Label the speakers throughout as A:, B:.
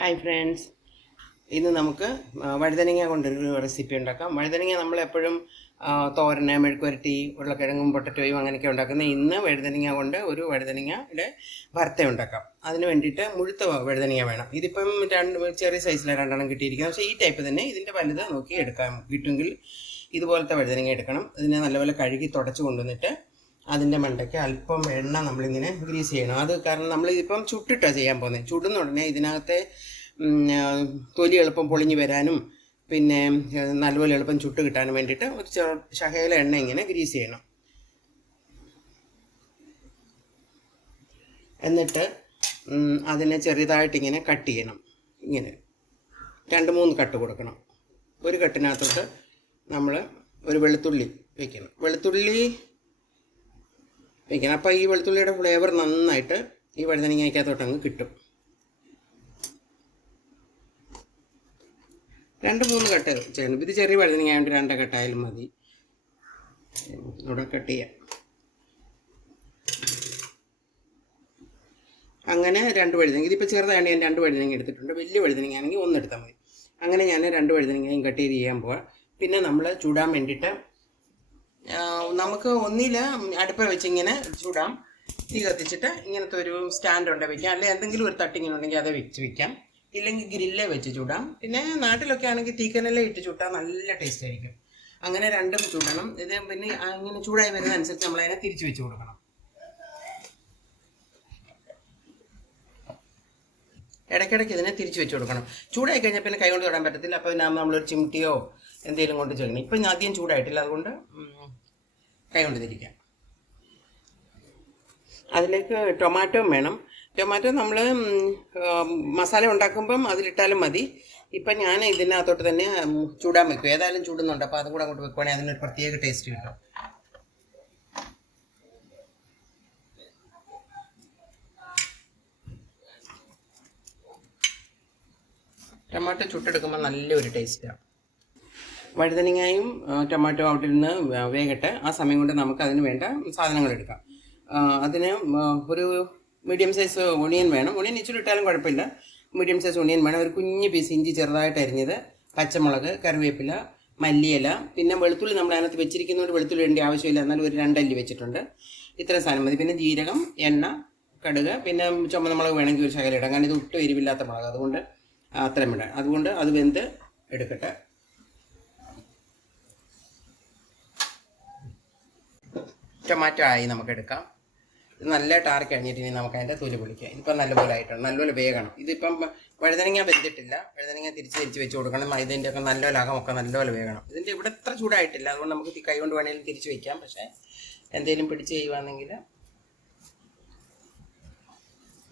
A: Hi friends. ഇന്ന് നമുക്ക് വഴുതനങ്ങ കൊണ്ടൊരു റെസിപ്പി ഉണ്ടാക്കാം. വഴുതനങ്ങ നമ്മളെപ്പോഴും തോരന് മെഴുക്കുരട്ടി ഉരുളക്കിഴങ്ങും പൊട്ടറ്റോയും അങ്ങനെയൊക്കെ ഉണ്ടാക്കുന്ന ഇന്ന് വഴുതനങ്ങ കൊണ്ട് ഒരു വഴുതനങ്ങയുടെ ഭർത്ത ഉണ്ടാക്കാം. അതിന് വേണ്ടിയിട്ട് മുഴുത്ത വഴുതനങ്ങ വേണം. ഇതിപ്പം രണ്ട് ചെറിയ സൈസിലെ രണ്ടെണ്ണം കിട്ടിയിരിക്കുന്നത് പക്ഷേ ഈ ടൈപ്പ് തന്നെ ഇതിന്റെ വലുത് നോക്കി എടുക്കാം. കിട്ടുമെങ്കിൽ ഇതുപോലത്തെ വഴുതനങ്ങ എടുക്കണം. ഇതിനെ നല്ലപോലെ കഴുകി തുടച്ച് കൊണ്ടുവന്നിട്ട് അതിന്റെ മണ്ടയ്ക്ക് അല്പം എണ്ണ നമ്മളിങ്ങനെ ഗ്രീസ് ചെയ്യണം. അത് കാരണം നമ്മൾ ഇതിപ്പം ചുട്ടിട്ടാണ് ചെയ്യാൻ പോകുന്നത് ചുടുന്ന ഉടനെ ഇതിനകത്തെ തൊലി എളുപ്പം പൊളിഞ്ഞു വരാനും പിന്നെ നല്ലപോലെ എളുപ്പം ചുട്ട് കിട്ടാനും വേണ്ടിയിട്ട് ഒരു ചെറു ശഹയിലെ എണ്ണ ഇങ്ങനെ ഗ്രീസ് ചെയ്യണം. എന്നിട്ട് അതിനെ ചെറുതായിട്ട് ഇങ്ങനെ കട്ട് ചെയ്യണം. ഇങ്ങനെ. രണ്ട് മൂന്ന് കട്ട് കൊടുക്കണം. ഒരു കട്ടിനകത്തോട്ട് നമ്മൾ ഒരു വെളുത്തുള്ളി വെക്കണം. വെളുത്തുള്ളി വയ്ക്കണം അപ്പോൾ ഈ വെളുത്തുള്ളിയുടെ ഫ്ലേവർ നന്നായിട്ട് ഈ വഴുതനങ്ങയ്ക്കകത്തോട്ട് അങ്ങ് കിട്ടും. രണ്ട് മൂന്ന് കട്ട് ചെയ്യണം ഇത് ചെറിയ വഴുതനങ്ങ ആയതുകൊണ്ട് രണ്ട് കട്ടായാലും മതി. ഇവിടെ കട്ട് ചെയ്യാം. അങ്ങനെ രണ്ട് വഴുതനങ്ങ ഇതിപ്പോൾ ചെറുതാണ് ഞാൻ രണ്ട് വഴുതനങ്ങ എടുത്തിട്ടുണ്ട്. വലിയ വഴുതനങ്ങ ആണെങ്കിൽ ഒന്നെടുത്താൽ മതി. അങ്ങനെ ഞാൻ രണ്ട് വഴുതനങ്ങയും കട്ട് ചെയ്ത് ചെയ്യാൻ പോവാം. പിന്നെ നമ്മൾ ചൂടാൻ വേണ്ടിയിട്ട് നമുക്ക് ഒന്നിൽ അടുപ്പ് വെച്ച് ഇങ്ങനെ ചൂടാം. തീ കത്തിച്ചിട്ട് ഇങ്ങനത്തെ ഒരു സ്റ്റാൻഡ് ഉണ്ട് വെക്കാം. അല്ലെങ്കിൽ എന്തെങ്കിലും ഒരു തട്ടിങ്ങനെ ഉണ്ടെങ്കിൽ അത് വെച്ച് വെക്കാം. ഇല്ലെങ്കിൽ ഗ്രില്ലേ വെച്ച് ചൂടാം. പിന്നെ നാട്ടിലൊക്കെ ആണെങ്കിൽ തീക്കനല്ലേ ഇട്ട് ചൂട്ടാൽ നല്ല ടേസ്റ്റ് ആയിരിക്കും. അങ്ങനെ രണ്ടും ചൂടണം. ഇത് പിന്നെ അങ്ങനെ ചൂടായി വരുന്ന അനുസരിച്ച് നമ്മൾ തിരിച്ച് വെച്ച് കൊടുക്കണം. ഇടയ്ക്കിടയ്ക്ക് ഇതിനെ തിരിച്ചു വെച്ച് കൊടുക്കണം. ചൂടായി കഴിഞ്ഞാൽ പിന്നെ കൈ കൊണ്ട് തൊടാൻ പറ്റത്തില്ല. അപ്പോൾ നമ്മളൊരു ചിമിട്ടിയോ എന്തെങ്കിലും കൊണ്ട് ചെയ്യണം. ഇപ്പം ഞാൻ അധികം ചൂടായിട്ടില്ല. അതുകൊണ്ട് കൈ കൊണ്ട് തിരിക്കാം അതിലേക്ക് ടൊമാറ്റോ വേണം. ടൊമാറ്റോ നമ്മൾ മസാല ഉണ്ടാക്കുമ്പം അതിലിട്ടാലും മതി. ഇപ്പം ഞാൻ ഇതിനകത്തോട്ട് തന്നെ ചൂടാൻ വെക്കും. ഏതായാലും ചൂടുന്നുണ്ട്. അപ്പോൾ അതും കൂടെ അങ്ങോട്ട് വെക്കുവാണെങ്കിൽ അതിനൊരു പ്രത്യേക ടേസ്റ്റ് കിട്ടും. ടൊമാറ്റോ ചുട്ടെടുക്കുമ്പോൾ നല്ലൊരു ടേസ്റ്റാണ് വഴുതനങ്ങയും ടൊമാറ്റോ ഔട്ടിൽ നിന്ന് വേകട്ടെ ആ സമയം കൊണ്ട് നമുക്ക് അതിന് വേണ്ട സാധനങ്ങൾ എടുക്കാം. അതിന് ഒരു മീഡിയം സൈസ് ഒണിയൻ വേണം. ഒണിയൻ ഇച്ചിരി ഇട്ടാലും കുഴപ്പമില്ല. മീഡിയം സൈസ് ഒണിയൻ വേണം. ഒരു കുഞ്ഞു പീസ് ഇഞ്ചി ചെറുതായിട്ട് അരിഞ്ഞത് പച്ചമുളക് കറിവേപ്പില മല്ലിയില പിന്നെ വെളുത്തുള്ളി നമ്മൾ അതിനകത്ത് വെച്ചിരിക്കുന്നതുകൊണ്ട് വെളുത്തുള്ളി വേണ്ട ആവശ്യമില്ല. എന്നാലും ഒരു രണ്ടല്ലി വെച്ചിട്ടുണ്ട്. ഇത്ര സാധനം മതി. പിന്നെ ജീരകം എണ്ണ കടുക് പിന്നെ ചുമന്ന മുളക് വേണമെങ്കിൽ ഒരു ശകലം ഇടാം. കാരണം ഇത് ഒട്ടും എരിവില്ലാത്ത മുളക്. അതുകൊണ്ട് അത്രയും ഇടാം. അതുകൊണ്ട് അത് വെന്ത് എടുക്കട്ടെ. ടൊമാറ്റോ ആയി നമുക്ക് എടുക്കാം ഇത് നല്ല ആറി കഴിഞ്ഞിട്ട് ഇനി നമുക്ക് അതിന്റെ തൊലി പൊളിക്കാം. ഇതിപ്പം നല്ലപോലെ ആയിട്ടുണ്ട്. നല്ലപോലെ വേഗണം ഇതിപ്പം വഴുതനങ്ങ വെന്തിട്ടില്ല. വഴുതനങ്ങ തിരിച്ച് തിരിച്ച് വെച്ച് കൊടുക്കണം. ഇതിന്റെ ഒക്കെ നല്ലപോലെ അകമൊക്കെ നല്ലപോലെ വേഗണം ഇതിന്റെ ഇവിടെ എത്ര ചൂടായിട്ടില്ല. അതുകൊണ്ട് നമുക്ക് കൈ കൊണ്ട് വേണമെങ്കിലും തിരിച്ച് വെക്കാം. പക്ഷേ എന്തെങ്കിലും പിടിച്ച് ചെയ്യുവാണെങ്കിൽ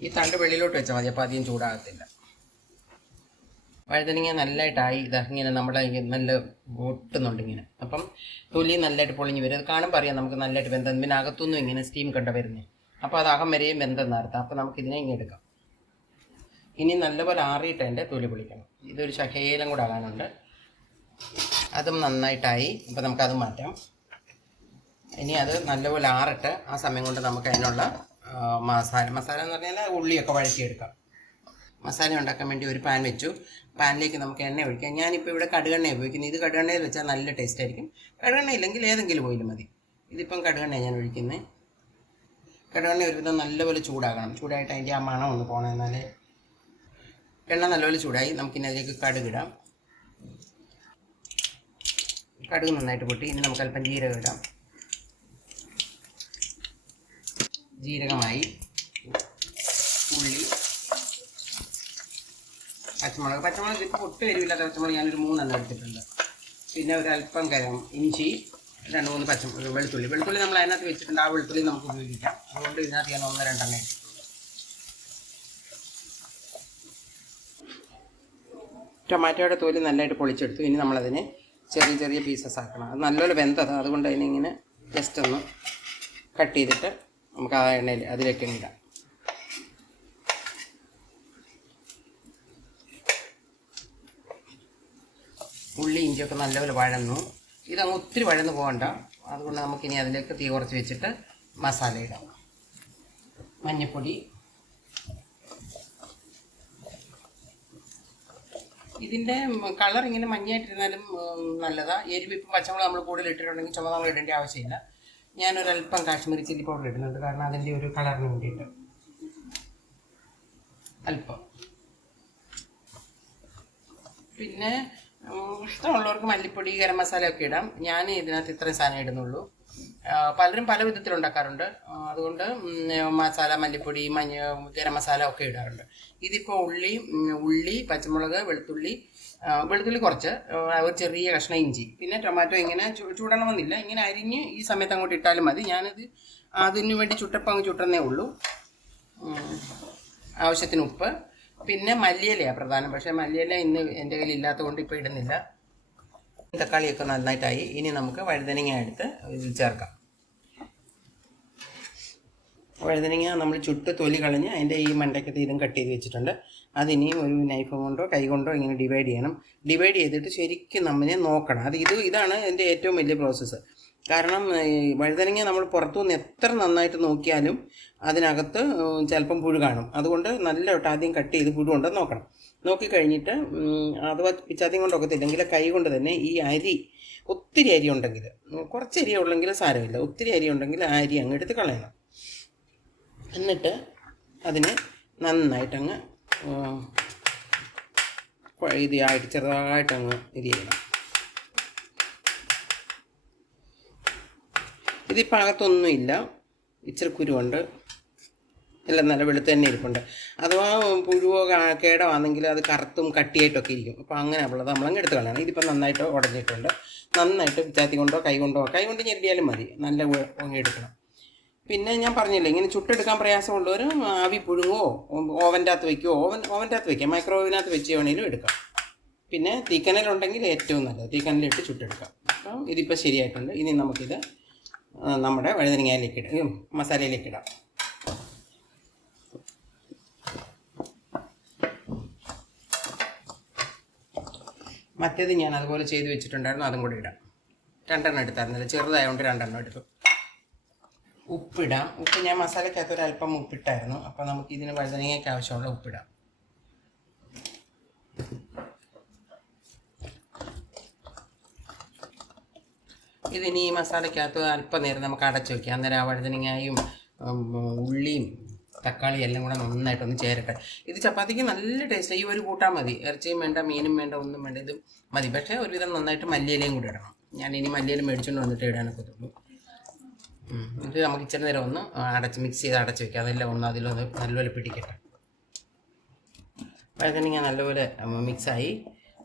A: ഈ തണ്ട് വെളിയിലോട്ട് വെച്ചാൽ മതി. അപ്പോൾ അധികം ചൂടാകത്തില്ല. വഴുതനങ്ങ നല്ലതായിട്ടായി ഇതാ ഇങ്ങനെ നമ്മുടെ നല്ല ഒട്ടുന്നുണ്ട് ഇങ്ങനെ. അപ്പം തൊലി നല്ലതായിട്ട് പൊളിഞ്ഞ് വരും. അത് കാണുമ്പോൾ അറിയാം നമുക്ക് നല്ലതായിട്ട് ബന്ധം പിന്നെ അകത്തുനിന്നും ഇങ്ങനെ സ്റ്റീം കണ്ട വരുന്നത് അപ്പോൾ അത് അകം വരെയും വെന്തെന്നർത്ഥം അപ്പോൾ നമുക്ക് ഇതിനെ ഇങ്ങനെ എടുക്കാം. ഇനി നല്ലപോലെ ആറിയിട്ട് അതിന്റെ തൊലി പൊളിക്കണം. ഇതൊരു ശകേലം കൂടെ ആകാനുണ്ട്. അതും നന്നായിട്ടായി. അപ്പോൾ നമുക്കത് മാറ്റാം. ഇനി അത് നല്ലപോലെ ആറിട്ട് ആ സമയം കൊണ്ട് നമുക്ക് അതിനുള്ള മസാല. മസാല എന്ന് പറഞ്ഞാൽ ഉള്ളിയൊക്കെ വഴറ്റിയെടുക്കാം. മസാല ഉണ്ടാക്കാൻ വേണ്ടി ഒരു പാൻ വെച്ചു. പാനിലേക്ക് നമുക്ക് എണ്ണ ഒഴിക്കാം. ഞാനിപ്പോൾ ഇവിടെ കടുകെണ്ണ ഉപയോഗിക്കുന്നത്. ഇത് കടുകെണ്ണയിൽ വെച്ചാൽ നല്ല ടേസ്റ്റ് ആയിരിക്കും. കടുകെണ്ണ ഇല്ലെങ്കിൽ ഏതെങ്കിലും ഓയിൽ മതി. ഇതിപ്പം കടുകെണ്ണ ഞാൻ ഒഴിക്കുന്നത് കടുകെണ്ണ ഒരുവിധം നല്ലപോലെ ചൂടാകണം. ചൂടായിട്ട് അതിന്റെ ആ മണം ഒന്ന് പോകണം എന്നാലേ എണ്ണ നല്ലപോലെ ചൂടായി. നമുക്കിനി അതിലേക്ക് കടുകിടാം കടുക് നന്നായിട്ട് പൊട്ടി. ഇനി നമുക്ക് അല്പം ജീരകം ഇടാം. ജീരകമായി. ഉള്ളി. പച്ചമുളക്. പച്ചമുളക് ഇപ്പോൾ ഒട്ടും എരിവില്ലാത്ത പച്ചമുളക് ഞാനൊരു മൂന്നെണ്ണം എടുത്തിട്ടുണ്ട്. പിന്നെ ഒരു അല്പം കരം ഇഞ്ചി രണ്ട് മൂന്ന് പച്ചമുളക് വെളുത്തുള്ളി. വെളുത്തുള്ളി നമ്മൾ അതിനകത്ത് വെച്ചിട്ടുണ്ട്. ആ വെളുത്തുള്ളി നമുക്ക് ഉപയോഗിക്കാം. അതുകൊണ്ട് ഇതിനകത്ത് ഞാൻ ഒന്ന് രണ്ടെണ്ണം ഇട്ടു. ടൊമാറ്റോയുടെ തോൽ നല്ലതായിട്ട് പൊളിച്ചെടുത്തു. ഇനി നമ്മളതിനെ ചെറിയ ചെറിയ പീസസ് ആക്കണം. അത് നല്ലപോലെ വെന്തത് അതുകൊണ്ട് അതിനിങ്ങനെ ജസ്റ്റ് ഒന്ന് കട്ട് ചെയ്തിട്ട് നമുക്ക് ആ എണ്ണയിൽ അതിലേക്ക് ഇടാം. ഉള്ളി ഇഞ്ചിയൊക്കെ നല്ലപോലെ വഴന്നു. ഇതങ്ങ് ഒത്തിരി വഴന്നു പോകണ്ട. അതുകൊണ്ട് നമുക്കിനി അതിലേക്ക് തീ കുറച്ച് വെച്ചിട്ട് മസാല ഇടാം. മഞ്ഞപ്പൊടി. ഇതിന്റെ കളർ ഇങ്ങനെ മഞ്ഞയായിട്ടിരുന്നാലും നല്ലതാണ് നല്ലതാ. എരിവ് ഇപ്പം പച്ചമുളക് നമ്മൾ കൂടുതൽ ഇട്ടിട്ടുണ്ടെങ്കിൽ ചുമ നമ്മൾ ഇടേണ്ട ആവശ്യമില്ല. ഞാനൊരല്പം കാശ്മീരി ചില്ലി പൗഡർ ഇടുന്നുണ്ട്. കാരണം അതിന്റെ ഒരു കളറിന് വേണ്ടിയിട്ട്. അല്പം പിന്നെ ഇഷ്ടമുള്ളവർക്ക് മല്ലിപ്പൊടി ഗരം മസാല ഒക്കെ ഇടാം. ഞാൻ ഇതിനകത്ത് ഇത്രയും സാധനം ഇടുന്നുള്ളൂ. പലരും പല വിധത്തിൽ ഉണ്ടാക്കാറുണ്ട്. അതുകൊണ്ട് മസാല മല്ലിപ്പൊടി മഞ്ഞ ഗരം മസാല ഒക്കെ ഇടാറുണ്ട്. ഇതിപ്പോൾ ഉള്ളി ഉള്ളി പച്ചമുളക് വെളുത്തുള്ളി വെളുത്തുള്ളി കുറച്ച് ഒരു ചെറിയ കഷ്ണം ഇഞ്ചി. പിന്നെ ടൊമാറ്റോ ഇങ്ങനെ ചൂടണമെന്നില്ല. ഇങ്ങനെ അരിഞ്ഞ് ഈ സമയത്ത് അങ്ങോട്ട് ഇട്ടാലും മതി. ഞാനിത് അതിനു വേണ്ടി ചുട്ടപ്പം ചുട്ടുന്നേ ഉള്ളൂ. ആവശ്യത്തിന് ഉപ്പ്. പിന്നെ മല്ലിയിലയാണ് പ്രധാനം. പക്ഷേ മല്ലിയില ഇന്ന് എന്റെ കയ്യിൽ ഇല്ലാത്തതുകൊണ്ട് ഇപ്പോൾ ഇടുന്നില്ല. തക്കാളിയൊക്കെ നന്നായിട്ടായി. ഇനി നമുക്ക് വഴുതനങ്ങ എടുത്ത് ഇതിൽ ചേർക്കാം. വഴുതനങ്ങ നമ്മൾ ചുട്ട് തൊലി കളഞ്ഞ് അതിന്റെ ഈ മണ്ടയ്ക്കത്ത് ഇതും കട്ട് ചെയ്ത് വെച്ചിട്ടുണ്ട്. അതിനിയും ഒരു നൈഫ് കൊണ്ടോ കൈ കൊണ്ടോ ഇങ്ങനെ ഡിവൈഡ് ചെയ്യണം. ഡിവൈഡ് ചെയ്തിട്ട് ശരിക്കും നമ്മളെ നോക്കണം. അത് ഇത് ഇതാണ് എന്റെ ഏറ്റവും വലിയ പ്രോസസ്സ് കാരണം വഴുതനങ്ങ നമ്മൾ പുറത്തുനിന്ന് എത്ര നന്നായിട്ട് നോക്കിയാലും അതിനകത്ത് ചിലപ്പം പുഴു കാണും. അതുകൊണ്ട് നല്ലതായിട്ട് ആദ്യം കട്ട് ചെയ്ത് പുഴു ഉണ്ടോ നോക്കണം. നോക്കിക്കഴിഞ്ഞിട്ട് കഴിഞ്ഞിട്ട് അഥവാ പിച്ചാത്തിയും കൊണ്ടൊക്കത്തില്ലെങ്കിൽ കൈ കൊണ്ട് തന്നെ ഈ അരി ഒത്തിരി അരി ഉണ്ടെങ്കിൽ കുറച്ച് അരി ഉള്ളെങ്കിൽ സാരമില്ല. ഒത്തിരി അരി ഉണ്ടെങ്കിൽ ആ അരി അങ്ങ് എടുത്ത് കളയണം. എന്നിട്ട് അതിനെ നന്നായിട്ടങ്ങ് ഇത് ആയിട്ട് ചെറുതായിട്ടങ്ങ് ഇത് ചെയ്യണം. ഇതിപ്പോൾ അകത്തൊന്നുമില്ല ഇച്ചിരി കുരുവുണ്ട്. എല്ലാം നല്ല വെളുത്ത് തന്നെ ഇരിപ്പുണ്ട്. അഥവാ പുഴുവോ കേടോ ആണെങ്കിൽ അത് കറുത്തും കട്ടിയായിട്ടൊക്കെ ഇരിക്കും. അപ്പോൾ അങ്ങനെ ഉള്ളത് നമ്മളങ്ങ് എടുത്ത് കളയണം. ഇതിപ്പോൾ നന്നായിട്ട് ഉടഞ്ഞിട്ടുണ്ട്. നന്നായിട്ട് ചാത്തി കൊണ്ടോ കൈ കൊണ്ടോ കൈ കൊണ്ട് ഞെരിയാലും മതി. നല്ല എടുക്കണം. പിന്നെ ഞാൻ പറഞ്ഞില്ലേ ഇങ്ങനെ ചുട്ടെടുക്കാൻ പ്രയാസമുള്ളവർ ആവി പുഴുങ്ങോ ഓവന്റെ അകത്ത് വയ്ക്കുമോ ഓവൻ ഓവന്റെ അകത്ത് വയ്ക്കാം മൈക്രോവേവിനകത്ത് വെച്ച് വേണമെങ്കിലും എടുക്കാം. പിന്നെ തീക്കനലുണ്ടെങ്കിൽ ഏറ്റവും നല്ലത്. തീക്കനലിട്ട് ചുട്ടെടുക്കാം. അപ്പം ഇതിപ്പോൾ ശരിയായിട്ടുണ്ട്. ഇനി നമുക്കിത് നമ്മുടെ വഴുതനങ്ങയിലേക്ക് ഇടും. മസാലയിലേക്ക് ഇടാം. മറ്റേത് ഞാൻ അതുപോലെ ചെയ്ത് വെച്ചിട്ടുണ്ടായിരുന്നു അതും കൂടി ഇടാം. രണ്ടെണ്ണം എടുത്തായിരുന്നില്ല ചെറുതായതുകൊണ്ട് രണ്ടെണ്ണം എടുത്തു. ഉപ്പിടാം. ഉപ്പ് ഞാൻ മസാലയ്ക്കകത്ത് അല്പം ഉപ്പിട്ടായിരുന്നു. അപ്പോൾ നമുക്ക് ഇതിന് വഴുതനങ്ങയ്ക്ക് ആവശ്യമുള്ള ഉപ്പിടാം. ഇതിനി ഈ മസാലയ്ക്കകത്ത് അല്പനേരം നമുക്ക് അടച്ചു വയ്ക്കാം അന്നേരം ആ വഴുതനങ്ങയും ഉള്ളിയും തക്കാളി എല്ലാം കൂടെ നന്നായിട്ടൊന്ന് ചേരട്ടെ. ഇത് ചപ്പാത്തിക്ക് നല്ല ടേസ്റ്റ് ഈ ഒരു കൂട്ടാൻ മതി. ഇറച്ചിയും വേണ്ട മീനും വേണ്ട ഒന്നും വേണ്ട ഇത് മതി. പക്ഷേ ഒരുവിധം നന്നായിട്ട് മല്ലിയിലയും കൂടി ഇടണം. ഞാൻ ഇനി മല്ലിയിലും മേടിച്ചുകൊണ്ട് വന്നിട്ട് ഇടാനൊക്കത്തുള്ളൂ ഉം. ഇത് നമുക്ക് ഇച്ചിരി നേരം ഒന്ന് അടച്ച് മിക്സ് ചെയ്ത് അടച്ച് വെക്കാം. അതെല്ലാം ഒന്ന് അതിലൊന്ന് നല്ലപോലെ പിടിക്കട്ടെ. വഴുതനങ്ങ നല്ലപോലെ മിക്സായി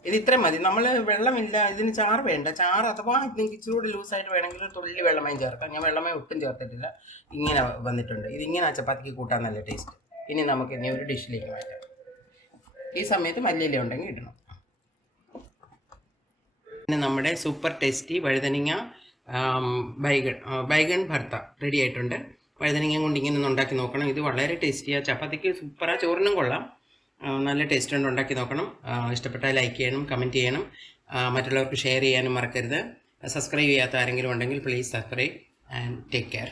A: ഇത് ഇത്രയും മതി. നമ്മൾ വെള്ളമില്ല ഇതിന് ചാറ് വേണ്ട. ചാറ് അഥവാ നിങ്ങൾക്ക് ഇച്ചിരി കൂടി ലൂസായിട്ട് വേണമെങ്കിൽ തുള്ളി വെള്ളമയം ചേർക്കാം. ഞാൻ വെള്ളമയം ഒട്ടും ചേർത്തിട്ടില്ല. ഇങ്ങനെ വന്നിട്ടുണ്ട്. ഇതിങ്ങനെ ചപ്പാത്തിക്ക് കൂട്ടാൻ നല്ല ടേസ്റ്റ് ഇനി നമുക്ക് ഇനി ഒരു ഡിഷിലേക്ക് മാറ്റാം. ഈ സമയത്ത് മല്ലിയില ഉണ്ടെങ്കിൽ ഇടണം. പിന്നെ നമ്മുടെ സൂപ്പർ ടേസ്റ്റി വഴുതനങ്ങ ബൈഗൺ ബൈഗൺ ഭർത്ത റെഡി ആയിട്ടുണ്ട്. വഴുതനങ്ങ കൊണ്ട് ഇങ്ങനെ ഒന്ന് ഉണ്ടാക്കി നോക്കണം. ഇത് വളരെ ടേസ്റ്റിയാണ് ചപ്പാത്തിക്ക് സൂപ്പറാണ് ചോറിനും കൊള്ളാം. നല്ല ടേസ്റ്റ് ഉണ്ട് ഉണ്ടാക്കി നോക്കണം. ഇഷ്ടപ്പെട്ടാൽ ലൈക്ക് ചെയ്യണം കമന്റ് ചെയ്യണം മറ്റുള്ളവർക്ക് ഷെയർ ചെയ്യാനും മറക്കരുത്. സബ്സ്ക്രൈബ് ചെയ്യാത്ത ആരെങ്കിലും ഉണ്ടെങ്കിൽ please subscribe and take care